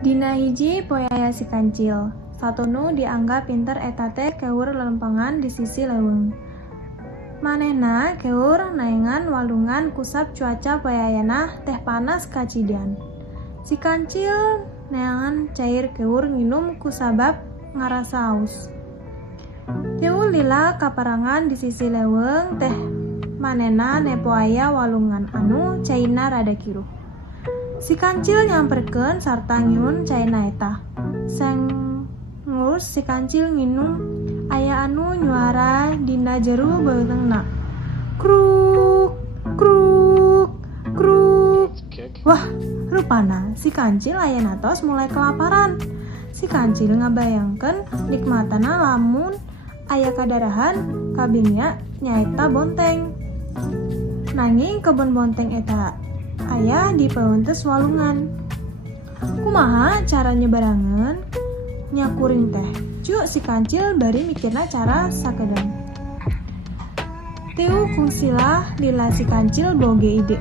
Dina hiji poe si kancil. Satonu dianggap pinter eta teh keur lelempangan di sisi leuweung. Manehna keur naengan walungan kusap cuaca poeayana teh panas kacidian. Si kancil neangan cair keur nginum kusabab ngarasa haus. Tiu lila kaparangan di sisi leuweung teh manehna nepo aya walungan anu caina rada kiruh. Si kancil nyamperkeun sarta ngiun caina eta. Ngurus si kancil nginum aya anu nyuara dina jeru beulengna. Kruk kruk kruk. Wah, rupana si kancil aya natos mulai kelaparan. Si kancil ngabayangkeun nikmatana lamun aya kadarahan kabingnya nyaeta bonteng. Nanging kebun bonteng eta aya di paeunteus walungan. Kumaha cara nyebarangeun nya kuring teh? Cuk si kancil bari mikirna cara sakedan. Tiu fungsilah lila si kancil boge ide.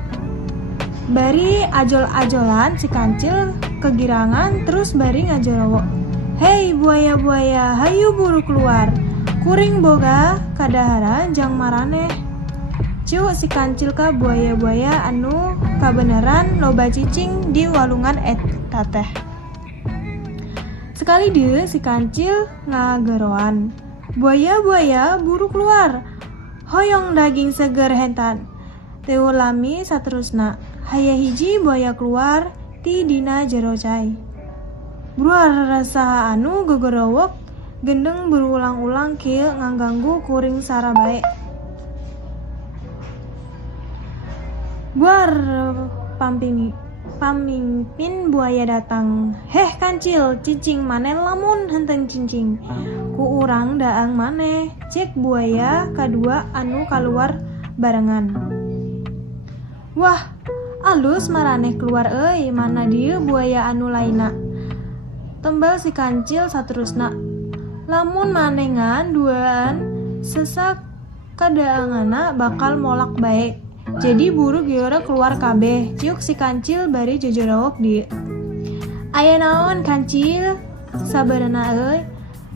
Bari ajol-ajolan si kancil kegirangan terus bari ngajorowo. Hei buaya-buaya, hayu buru keluar. Kuring boga kadahara jang maraneh. Cuk si kancil ka buaya-buaya anu kabeneran loba cicing di walungan eta teh. Sekali deui si kancil ngageroan. Buaya-buaya buru keluar. Hoyong daging seger hentan. Teu lami saterusna. Haya hiji buaya keluar ti dina jero cai. Bruar rasa anu gegerowok gendeng berulang-ulang kieu ngaganggu kuring sarabae. Buar pamimpin buaya datang. Heh kancil, cicing maneh lamun henteu cicing. Ku urang daang maneh, cek buaya kadua anu kaluar barengan. Wah, alus maraneh keluar euy, mana dieu buaya anu laina. Tembel si kancil saterusna. Lamun manengan duaan sesak kadaangana bakal molak bae. Jadi buru giora keluar kabeh. Ciuk si kancil bari jojorowok di. Aya naon kancil? Sabarana euy.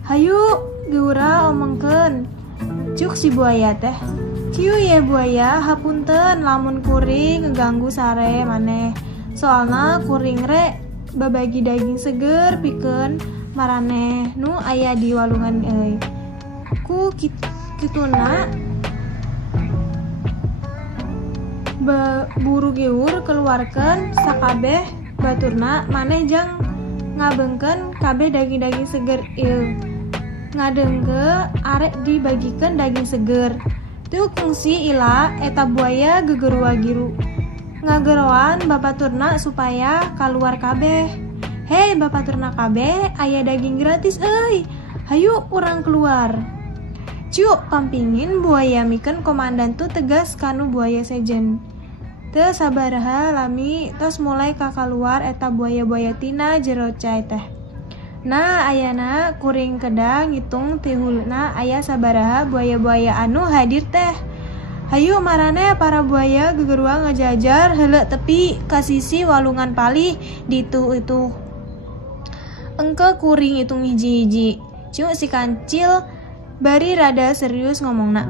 Hayu geura omongkeun. Ciuk si buaya teh. Kieu ye buaya, hapunten lamun kuring ngeganggu sare maneh. Soalna kuring rek babagi daging seger pikeun maraneh nu aya di walungan euy. Ku kituna buru giur keluarkeun sakabeh baturna maneh jang ngabeungkeun kabeh daging-daging seger ieu. Ngadengke arek dibagikeun daging seger. Tiu kungsi ila eta buaya gegerua giru. Ngageroan bapaturna supaya kaluar kabeh. Hei bapaturna kabeh, aya daging gratis euy. Hayu urang keluar. Ciuk pampingin buaya mikeun komandan tu tegas kanu buaya sejen. Teu sabaraha lami tos mulai kakaluar eta buaya-buaya tina jero cai teh. Nah ayana kuring kedang ngitung ti hulna aya sabaraha buaya-buaya anu hadir teh. Hayu maraneh para buaya gegerua ngajajar heuleu tepi ka sisi walungan palih ditu itu. Engke kuring hitung hiji-hiji. Cuk si kancil bari rada serius ngomongna.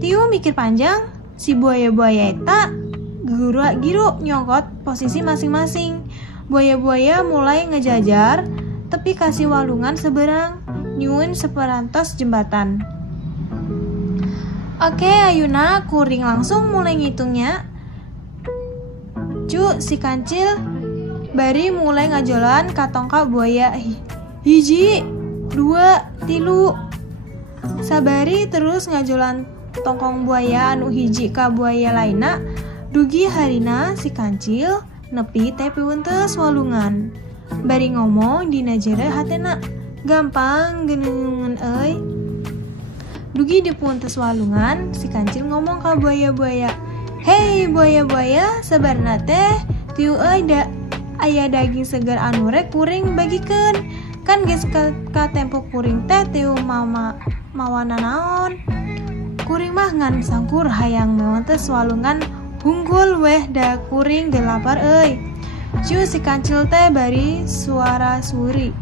Tiu mikir panjang, si buaya-buaya eta gegerua giru nyongkot posisi masing-masing. Buaya-buaya mulai ngejajar tepi kasih walungan seberang nyuun seperantos jembatan. Oke, ayeuna kuring langsung mulai ngitungnya. Cuk si kancil bari mulai ngajolan ka tongka buaya. Hiji, dua, tilu. Sabari terus ngajolan tongkong buaya anu hiji ka buaya laina. Dugi harina si kancil nepi teh piweunteus walungan. Bari ngomong dina jere hatena. Gampang geungeun euy. Dugi di piweunteus walungan, si kancil ngomong ka buaya-buaya. Hei buaya-buaya, sabarna teh tiu euy aya daging seger anu rek kuring bagikeun. Kan geus ka tempo kuring teh tiu mawana naon. Kuring mah ngan sangkur hayang meunteus walungan. Hunggul weh da kuring ge lapar euy. Cu si kancil teh bari suara suri.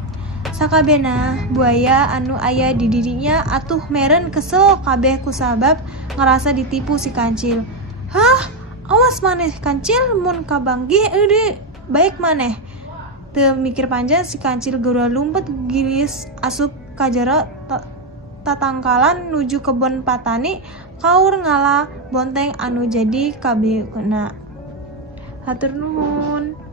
Sakabena buaya anu aya di dirinya atuh meren kesel kabeh kusabab ngerasa ditipu si kancil. Hah, awas maneh kancil mun kabanggih eudeui baik maneh. Teu mikir panjang si kancil geura lumpet gilis asup ka jero tatangkalan nuju kebon patani kaur ngalah bonteng anu jadi kabehna. Hatur nuhun.